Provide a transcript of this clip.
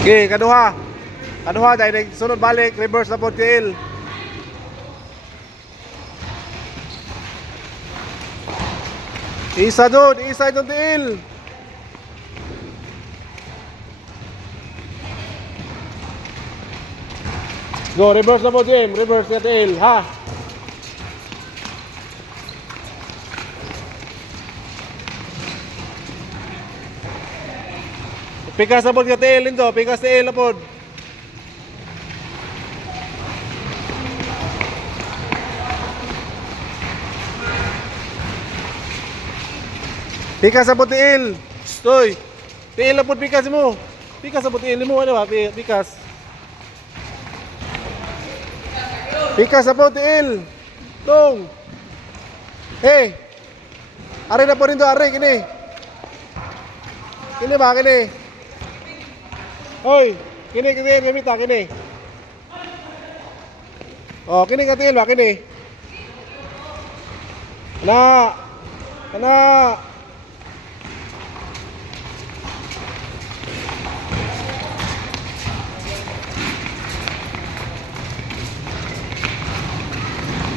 Okay, kaduha. Kaduha dahil sunod balik, reverse na po tiil. Isa doon, isa itong tiil. Go, reverse na po Jim, reverse na tiil, ha? Pikas na po ka tiil nito, pikas tiil na po. Pikas sa putiil. Stoy. Tiil na po pikas mo. Pikas sa putiil mo ano ba? Pikas. Pikas sa putiil. Tung. Hey. Are na po rin to, are kini. Kini ba kini? Hoy, kini gamita kini. Oh, kini ka tiil ba kini? Na. Kana.